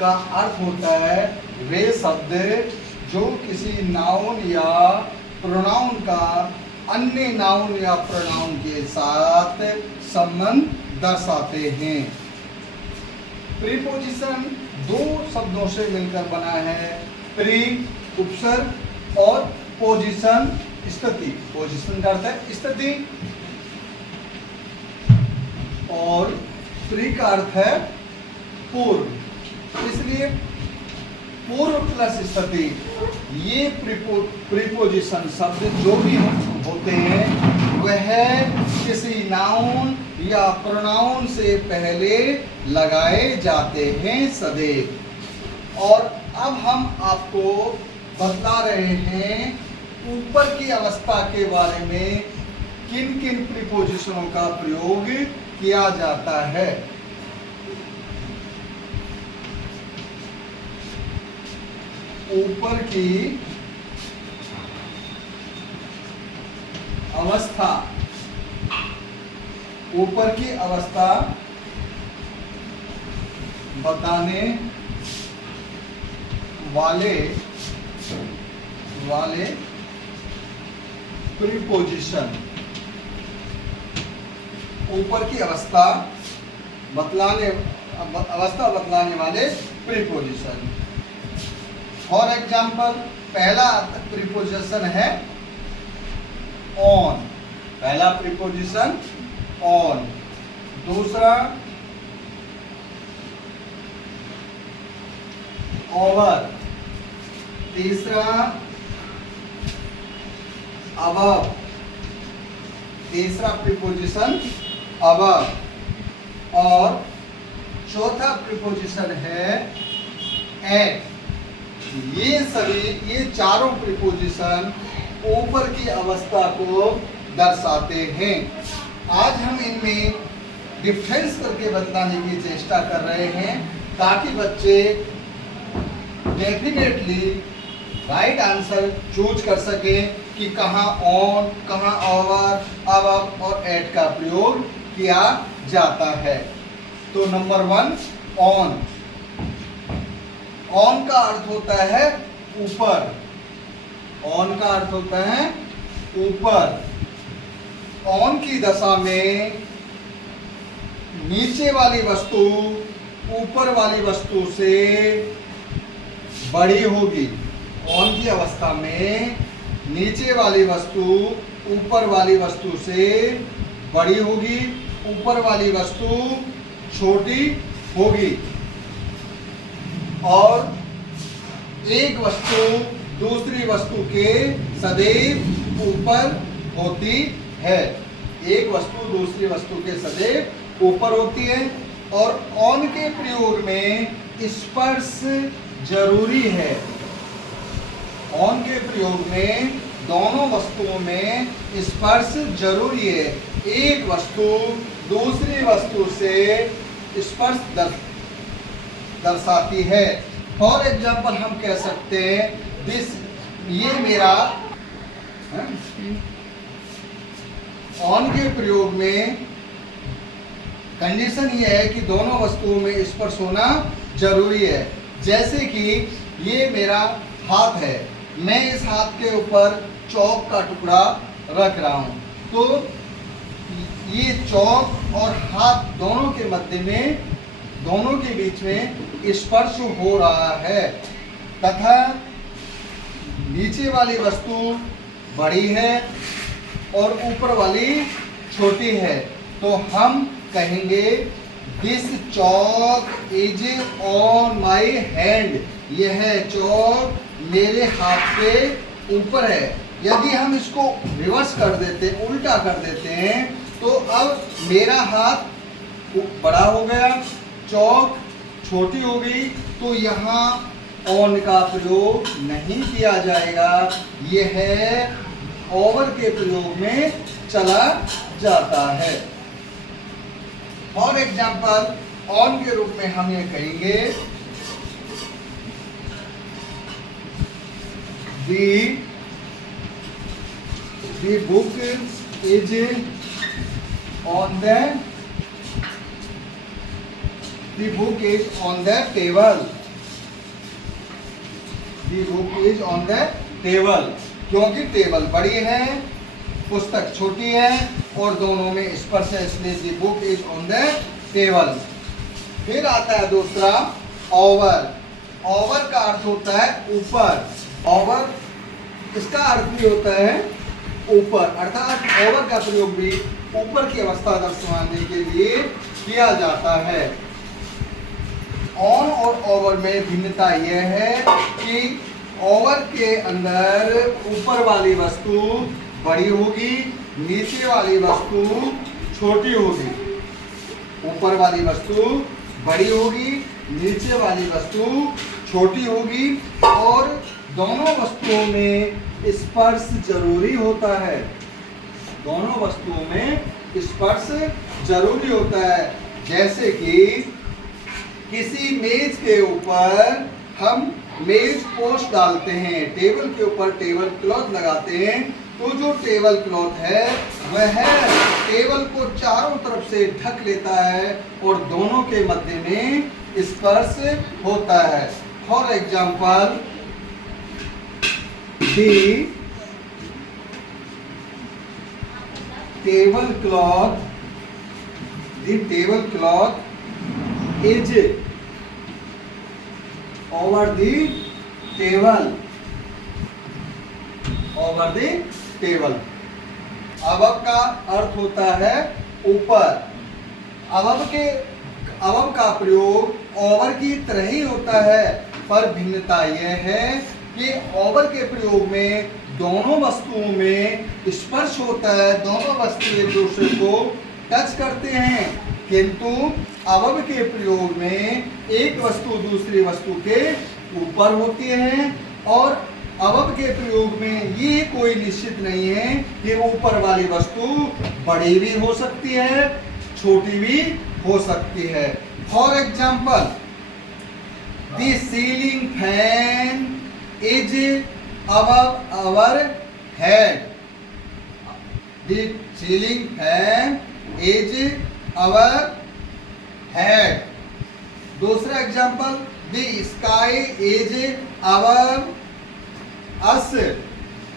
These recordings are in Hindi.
का अर्थ होता है वे शब्द जो किसी नाउन या प्रोनाउन का अन्य नाउन या प्रोनाउन के साथ संबंध दर्शाते हैं। प्रीपोजिशन दो शब्दों से मिलकर बना है, प्री उपसर्ग और पोजीशन स्थिति। पोजीशन का अर्थ है स्थिति और प्री का अर्थ है पूर्व, इसलिए पूर्व प्लस स्थिति। ये प्रीपोजिशन शब्द जो भी होते हैं वह किसी नाउन या प्रोनाउन से पहले लगाए जाते हैं सदैव। और अब हम आपको बतला रहे हैं ऊपर की अवस्था के बारे में किन किन प्रीपोजिशनों का प्रयोग किया जाता है। ऊपर की अवस्था, ऊपर की अवस्था बताने वाले प्रीपोजिशन, ऊपर की अवस्था बतलाने वाले प्रीपोजिशन। फॉर एग्जाम्पल पहला प्रीपोजिशन है ऑन, पहला प्रीपोजिशन ऑन। दूसरा ओवर, तीसरा अबव, तीसरा प्रीपोजिशन अबव। और चौथा प्रीपोजिशन है एट। ये चारों प्रीपोजिशन ऊपर की अवस्था को दर्शाते हैं। आज हम इनमें डिफरेंस करके बताने की चेष्टा कर रहे हैं ताकि बच्चे डेफिनेटली राइट आंसर चूज कर सकें कि कहाँ ऑन, कहाँ ओवर, अबव और एट का प्रयोग किया जाता है। तो नंबर 1 ऑन। ऑन का अर्थ होता है ऊपर, ऑन का अर्थ होता है ऊपर। ऑन की दशा में नीचे वाली वस्तु ऊपर वाली वस्तु से बड़ी होगी। ऑन की अवस्था में नीचे वाली वस्तु ऊपर वाली वस्तु से बड़ी होगी, ऊपर वाली वस्तु छोटी होगी। और एक वस्तु दूसरी वस्तु के सदैव ऊपर होती है, एक वस्तु दूसरी वस्तु के सदैव ऊपर होती है। और ऑन के प्रयोग में स्पर्श जरूरी है। ऑन के प्रयोग में दोनों वस्तुओं में स्पर्श जरूरी है। एक वस्तु दूसरी वस्तु से स्पर्श दर्शाती है। फॉर एग्जाम्पल हम कह सकते हैं दिस, ये मेरा। ऑन के प्रयोग में कंडीशन ये है कि दोनों वस्तुओं में स्पर्श होना जरूरी है। जैसे कि ये मेरा हाथ है, मैं इस हाथ के ऊपर चौक का टुकड़ा रख रहा हूं, तो ये चौक और हाथ दोनों के मध्य में, दोनों के बीच में स्पर्श हो रहा है। तथा नीचे वाली वस्तु बड़ी है और ऊपर वाली छोटी है, तो हम कहेंगे this Chowk is on my hand. यह चौक मेरे हाथ के ऊपर है। यदि हम इसको रिवर्स कर देते, उल्टा कर देते हैं, तो अब मेरा हाथ बड़ा हो गया, चौक छोटी हो गई, तो यहाँ ऑन का प्रयोग नहीं किया जाएगा। यह ओवर के प्रयोग में चला जाता है। फॉर एग्जाम्पल ऑन के रूप में हम ये कहेंगे the book is on the table। The book is on the table, क्योंकि टेबल बड़ी है, पुस्तक छोटी है और दोनों में स्पर्श है, इसलिए the book is on the table. फिर आता है दूसरा ओवर। ओवर का अर्थ होता है ऊपर। ओवर इसका अर्थ भी होता है ऊपर, अर्थात ओवर का प्रयोग भी ऊपर की अवस्था दर्शाने के लिए किया जाता है। ऑन और ओवर में भिन्नता यह है कि ओवर के अंदर ऊपर वाली वस्तु बड़ी होगी, नीचे वाली वस्तु छोटी होगी। ऊपर वाली वस्तु बड़ी होगी, नीचे वाली वस्तु छोटी होगी और दोनों वस्तुओं में स्पर्श जरूरी होता है। दोनों वस्तुओं में स्पर्श जरूरी होता है। जैसे कि किसी मेज के ऊपर हम मेज पोस्ट डालते हैं, टेबल के ऊपर टेबल क्लॉथ लगाते हैं, तो जो टेबल क्लॉथ है वह टेबल को चारों तरफ से ढक लेता है और दोनों के मध्य में स्पर्श होता है। For example, the table cloth is over the table, over the table। अवयव का अर्थ होता है ऊपर। अवयव का प्रयोग ओवर की तरह ही होता है, पर भिन्नता यह है कि ओवर के प्रयोग में दोनों वस्तुओं में स्पर्श होता है, दोनों वस्तु एक दूसरे को टच करते हैं, किंतु अवयव के प्रयोग में एक वस्तु दूसरी वस्तु के ऊपर होती है और अवयव के प्रयोग में ये कोई निश्चित नहीं है कि ऊपर वाली वस्तु बड़ी भी हो सकती है, छोटी भी हो सकती है। For example, the ceiling fan is above our head. The ceiling fan is our head. दूसरा example, the sky is above us.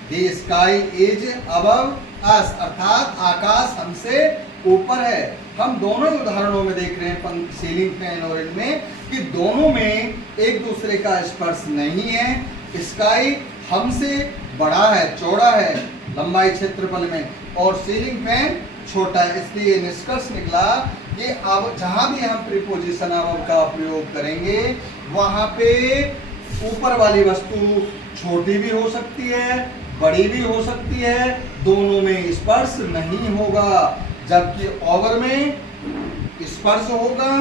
The sky is above us, अर्थात आकाश हमसे ऊपर है। हम दोनों उदाहरणों में देख रहे हैं, सीलिंग फैन और इनमें, कि दोनों में एक दूसरे का स्पर्श नहीं है। स्काई हमसे बड़ा है, चौड़ा है लंबाई क्षेत्रफल में, और सीलिंग फैन छोटा है। इसलिए निष्कर्ष निकला कि अब जहां भी हम प्रीपोजिशन अवयव का प्रयोग करेंगे वहां पे ऊपर वाली वस्तु छोटी भी हो सकती है, बड़ी भी हो सकती है, दोनों में स्पर्श नहीं होगा। जबकि ओवर में स्पर्श होगा,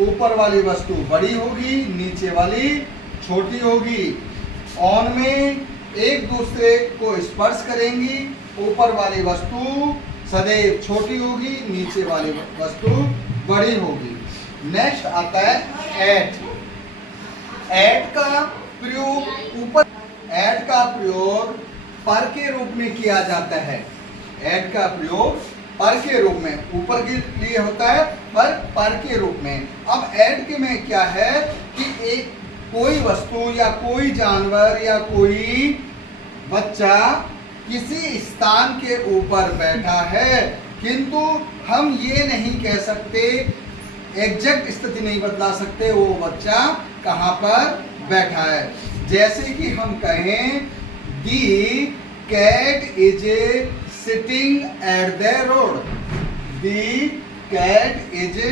ऊपर वाली वस्तु बड़ी होगी, नीचे वाली छोटी होगी। ऑन में एक दूसरे को स्पर्श करेंगी, ऊपर वाली वस्तु सदैव छोटी होगी, नीचे वाली वस्तु बड़ी होगी। नेक्स्ट आता है एट। एट का प्रयोग एट का प्रयोग पर के रूप में किया जाता है। एट का प्रयोग पर के रूप में, ऊपर के लिए होता है पर के रूप में। अब एट के में क्या है कि एक कोई वस्तु या कोई जानवर या कोई बच्चा किसी स्थान के ऊपर बैठा है, किंतु हम ये नहीं कह सकते, एग्जैक्ट स्थिति नहीं बदला सकते वो बच्चा कहाँ पर बैठा है। जैसे कि हम कहें, the cat is sitting at the road. The cat is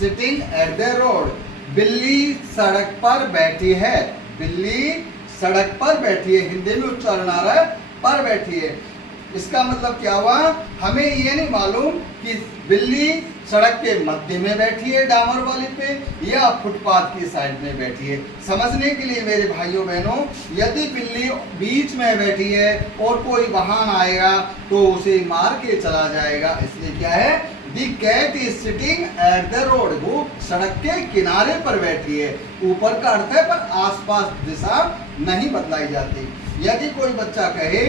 sitting at the road. बिल्ली सड़क पर बैठी है। बिल्ली सड़क पर बैठी है, हिंदी में उच्चारण आ रहा है पर बैठी है। इसका मतलब क्या हुआ, हमें ये नहीं मालूम कि बिल्ली सड़क के मध्य में बैठी है डामर वाली पे या फुटपाथ की साइड में बैठी है। समझने के लिए मेरे भाइयों बहनों, यदि बिल्ली बीच में बैठी है और कोई वाहन आएगा तो उसे मार के चला जाएगा। इसलिए क्या है, the cat is sitting at the road. वो सड़क के किनारे पर बैठी है। ऊपर का अर्थ है पर आसपास दिशा नहीं बदलाई जाती। यदि कोई बच्चा कहे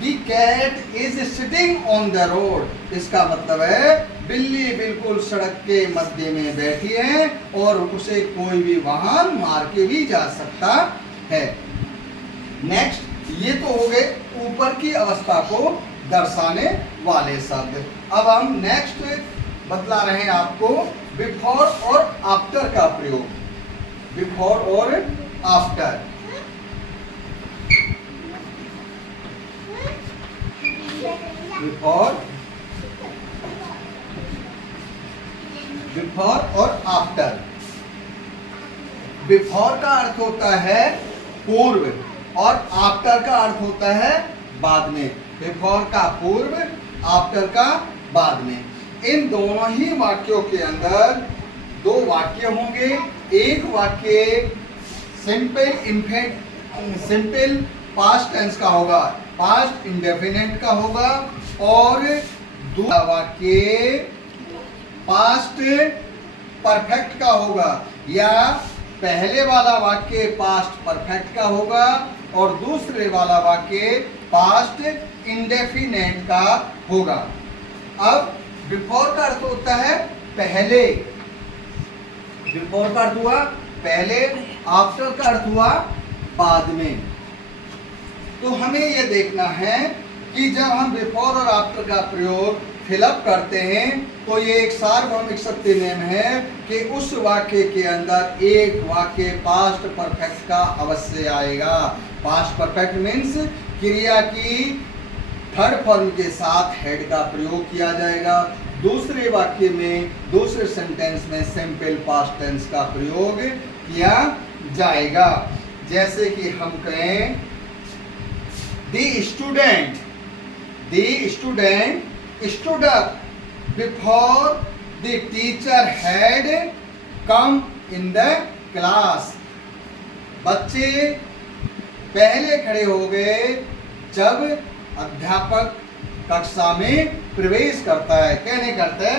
the cat is sitting on the road, इसका मतलब है बिल्ली बिल्कुल सड़क के मध्य में बैठी है और उसे कोई भी वाहन मार के भी जा सकता है। नेक्स्ट ये तो हो गए ऊपर की अवस्था को दर्शाने वाले शब्द। अब हम नेक्स्ट बतला रहे हैं आपको बिफोर और आफ्टर का प्रयोग। बिफोर और आफ्टर। बिफोर और आफ्टर। बिफोर का अर्थ होता है पूर्व और आफ्टर का अर्थ होता है बाद में। बिफोर का पूर्व, आफ्टर का बाद में। इन दोनों ही वाक्यों के अंदर दो वाक्य होंगे। एक वाक्य सिंपल पास्ट टेंस का होगा, पास्ट इंडेफिनिट का होगा, और दूसरा वाक्य पास्ट परफेक्ट का होगा, या पहले वाला वाक्य पास्ट परफेक्ट का होगा और दूसरे वाला वाक्य पास्ट इंडेफिनिट का होगा। अब बिफोर का अर्थ होता है पहले, बिफोर का अर्थ हुआ पहले, आफ्टर का अर्थ हुआ बाद में। तो हमें यह देखना है कि जब हम बिफोर और आफ्टर का प्रयोग फिलअप करते हैं तो ये एक सार्वभौमिक सत्य नियम है कि उस वाक्य के अंदर एक वाक्य पास्ट परफेक्ट का अवश्य आएगा। पास्ट परफेक्ट मीन्स क्रिया की थर्ड फॉर्म के साथ हेड का प्रयोग किया जाएगा। दूसरे वाक्य में, दूसरे सेंटेंस में सिंपल पास्ट टेंस का प्रयोग किया जाएगा। जैसे कि हम कहें the student stood up before the teacher had come in the class। बच्चे पहले खड़े हो गए जब अध्यापक कक्षा में प्रवेश करता है। क्या नहीं करता है?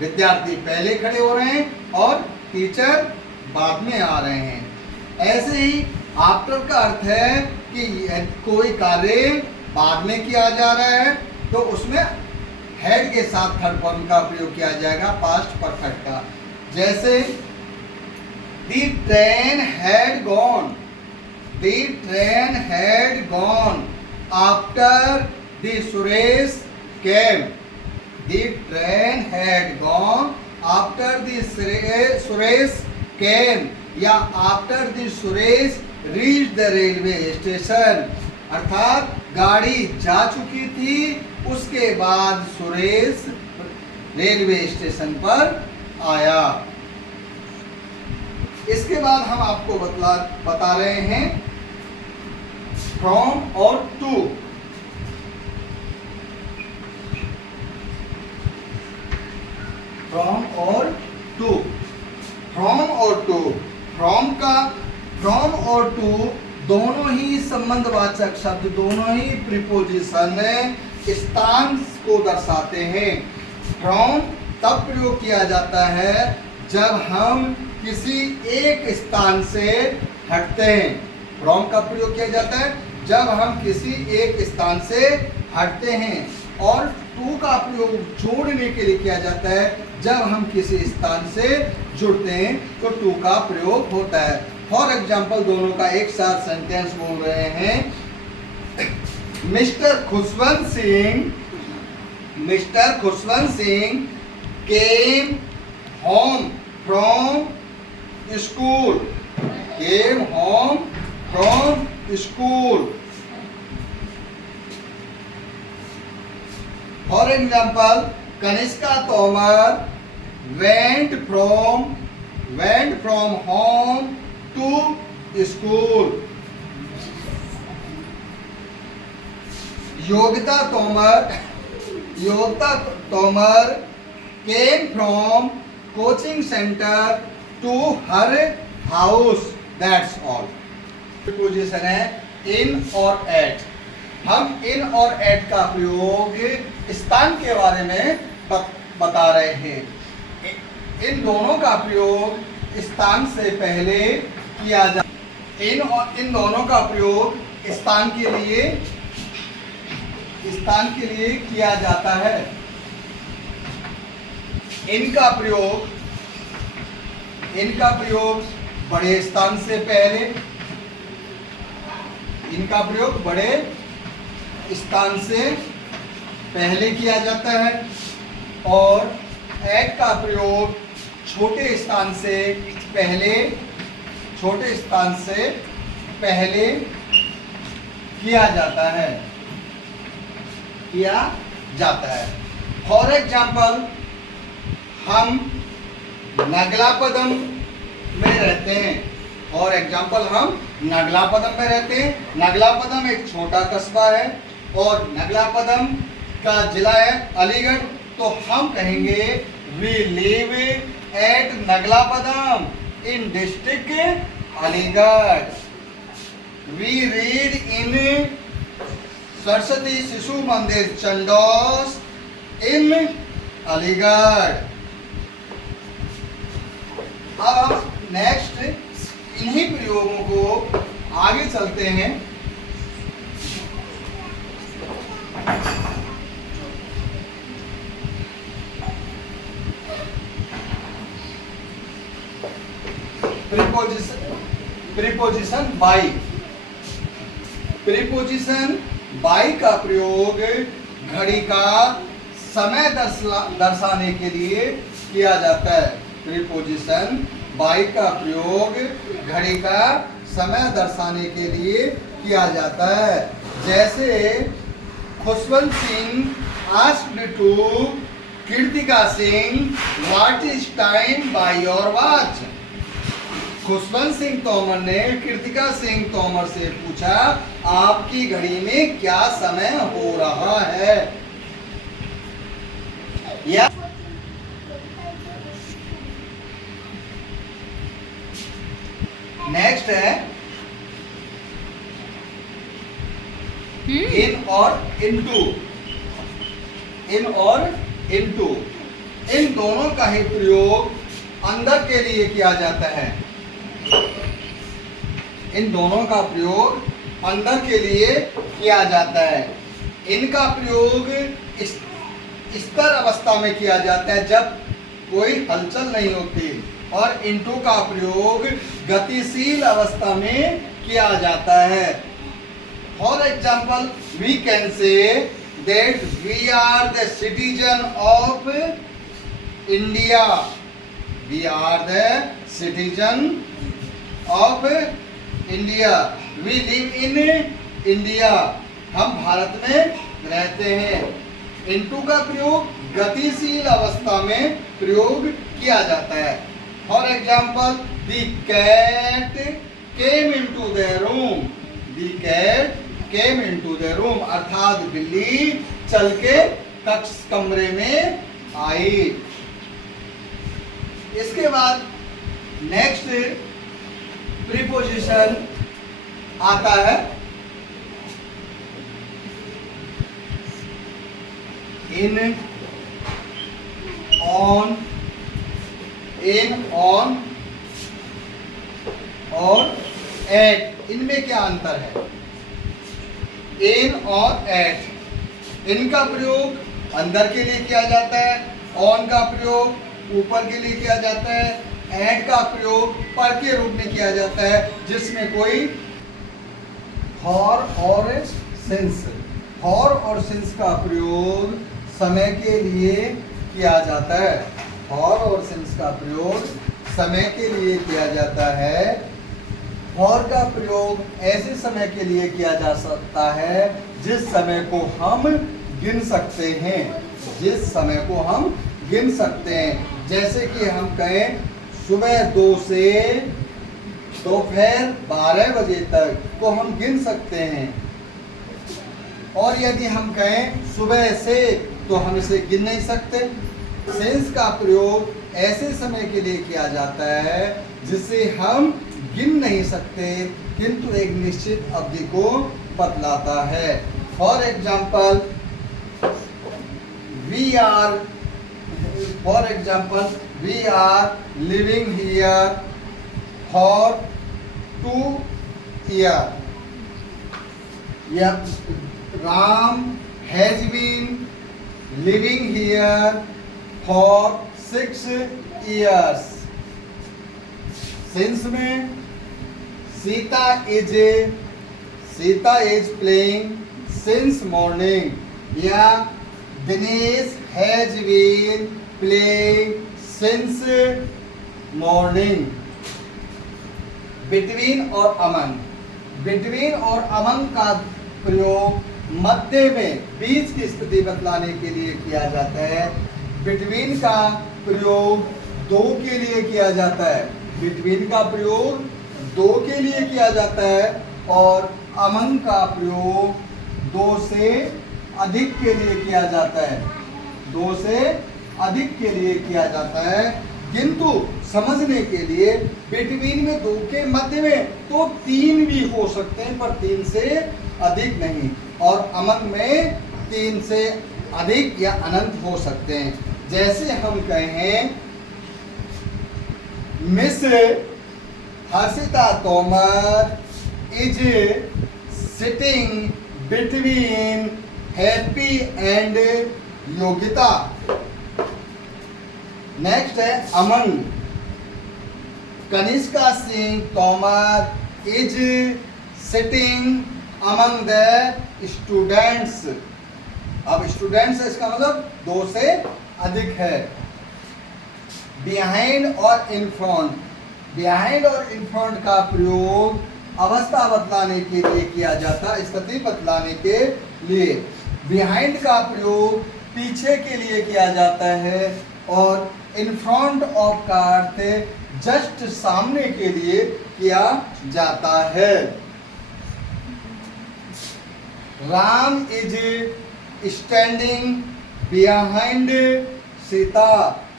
विद्यार्थी पहले खड़े हो रहे हैं और टीचर बाद में आ रहे हैं। ऐसे ही आफ्टर का अर्थ है कि कोई कार्य बाद में किया जा रहा है तो उसमें हेड के साथ थर्ड फॉर्म का प्रयोग किया जाएगा पास्ट परफेक्ट का। जैसे the train had gone after the Suresh came। the train had gone after the Suresh came या after the Suresh reached the railway station। अर्थात गाड़ी जा चुकी थी, उसके बाद सुरेश रेलवे स्टेशन पर आया। इसके बाद हम आपको बता रहे हैं फ्रॉम और टू। फ्रॉम और टू। फ्रॉम और टू। फ्रॉम और टू दोनों ही संबंधवाचक शब्द, दोनों ही प्रीपोजिशन स्थान को दर्शाते हैं। फ्रॉम तब प्रयोग किया जाता है जब हम किसी एक स्थान से हटते हैं। फ्रॉम का प्रयोग किया जाता है जब हम किसी एक स्थान से हटते हैं। और टू का प्रयोग जोड़ने के लिए किया जाता है जब हम किसी स्थान से जुड़ते हैं तो टू का प्रयोग होता है। फॉर एग्जाम्पल दोनों का एक साथ सेंटेंस बोल रहे हैं। Mister Khushwant Singh came home from school. For example Kanishka Tomar went from home to school। Yogita Tomar came from coaching center to her house। That's all। Preposition है इन और एट। हम इन और एट का प्रयोग स्थान के बारे में बता रहे हैं। इन दोनों का प्रयोग स्थान से पहले किया जाता। इन दोनों का प्रयोग स्थान के लिए किया जाता है। इनका प्रयोग बड़े स्थान से पहले इनका प्रयोग बड़े स्थान से पहले किया जाता है और एट का प्रयोग छोटे स्थान से पहले किया जाता है। फॉर एग्जाम्पल, हम नगलापदम में रहते हैं। नगलापदम एक छोटा कस्बा है और नगलापदम का जिला है अलीगढ़। तो हम कहेंगे we live at Naglapadam in district Aligarh. We read in Saraswati Shishu Mandir चंडोस इन अलीगढ़। अब हम नेक्स्ट इन्हीं प्रयोगों को आगे चलते हैं। प्रीपोजिशन बाई का प्रयोग घड़ी का समय दर्शाने के लिए किया जाता है। प्रीपोजिशन बाई का प्रयोग घड़ी का समय दर्शाने के लिए किया जाता है। जैसे Khushwant Singh asked to Kritika Singh what is time by your watch. Khushwant Singh Tomar ने कृतिका सिंह तोमर से पूछा आपकी घड़ी में क्या समय हो रहा है। या नेक्स्ट है इन और इनटू। इन दोनों का ही प्रयोग अंदर के लिए किया जाता है। इनका प्रयोग स्तर अवस्था में किया जाता है जब कोई हलचल नहीं होती और इनटू का प्रयोग गतिशील अवस्था में किया जाता है। For example, we can say that we are the citizen of India. We are the citizen of India. We live in India. हम भारत में रहते हैं। इनटू का प्रयोग गतिशील अवस्था में प्रयोग किया जाता है। For example, the cat came into the room. The cat came into the room अर्थात बिल्ली चल के कमरे में आई। इसके बाद नेक्स्ट प्रीपोजिशन आता है इन ऑन और एट। इनमें क्या अंतर है? इन और एट, इनका प्रयोग अंदर के लिए किया जाता है, ऑन का प्रयोग ऊपर के लिए किया जाता है, एट का प्रयोग पर के रूप में किया जाता है जिसमें कोई फॉर और सिंस। फॉर और सिंस का प्रयोग समय के लिए किया जाता है। फॉर और सिंस का प्रयोग समय के लिए किया जाता है। फॉर का प्रयोग ऐसे समय के लिए किया जा सकता है जिस समय को हम गिन सकते हैं। जैसे कि हम कहें सुबह 2 से दोपहर 12 बजे तक को हम गिन सकते हैं। और यदि हम कहें सुबह से तो हम इसे गिन नहीं सकते। सेंस का प्रयोग ऐसे समय के लिए किया जाता है जिसे हम गिन नहीं सकते किंतु एक निश्चित अवधि को बतलाता है। For example, we are living here for 2 years. Ram has been living here for 6 years. Since में Sita is Sita is playing since morning या Dinesh has been playing since morning. Between और अमंग, बिटवीन और अमंग का प्रयोग मध्य में बीच की स्थिति बतलाने के लिए किया जाता है। बिटवीन का प्रयोग दो के लिए किया जाता है, बिटवीन का प्रयोग दो के लिए किया जाता है और अमंग का प्रयोग दो से अधिक के लिए किया जाता है, दो से अधिक के लिए किया जाता है। किंतु समझने के लिए बिटवीन में दो के मध्य में तो तीन भी हो सकते हैं पर तीन से अधिक नहीं, और अमंग में तीन से अधिक या अनंत हो सकते हैं। जैसे हम कहें miss Harshita Tomar is sitting between Happy and Yogita. Next है among, Kanishka Singh Tomar is sitting among the students. अब स्टूडेंट्स इसका मतलब दो से अधिक है। बिहाइंड और इन फ्रंट, बिहाइंड और इन फ्रंट का प्रयोग अवस्था बतलाने के लिए किया जाता है, स्थिति बतलाने के लिए। बिहाइंड का प्रयोग पीछे के लिए किया जाता है और इन फ्रंट ऑफ का अर्थ जस्ट सामने के लिए किया जाता है। Ram is standing behind Sita.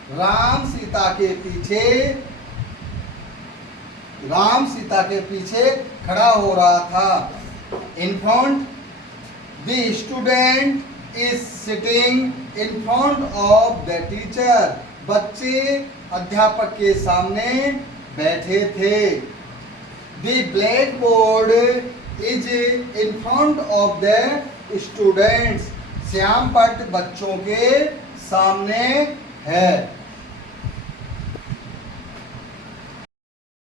Ram Sita के पीछे, राम सीता के पीछे खड़ा हो रहा था। In front the student is sitting in front of the teacher. बच्चे अध्यापक के सामने बैठे थे। The black board is in front of the students. Shyam पट बच्चों के सामने है।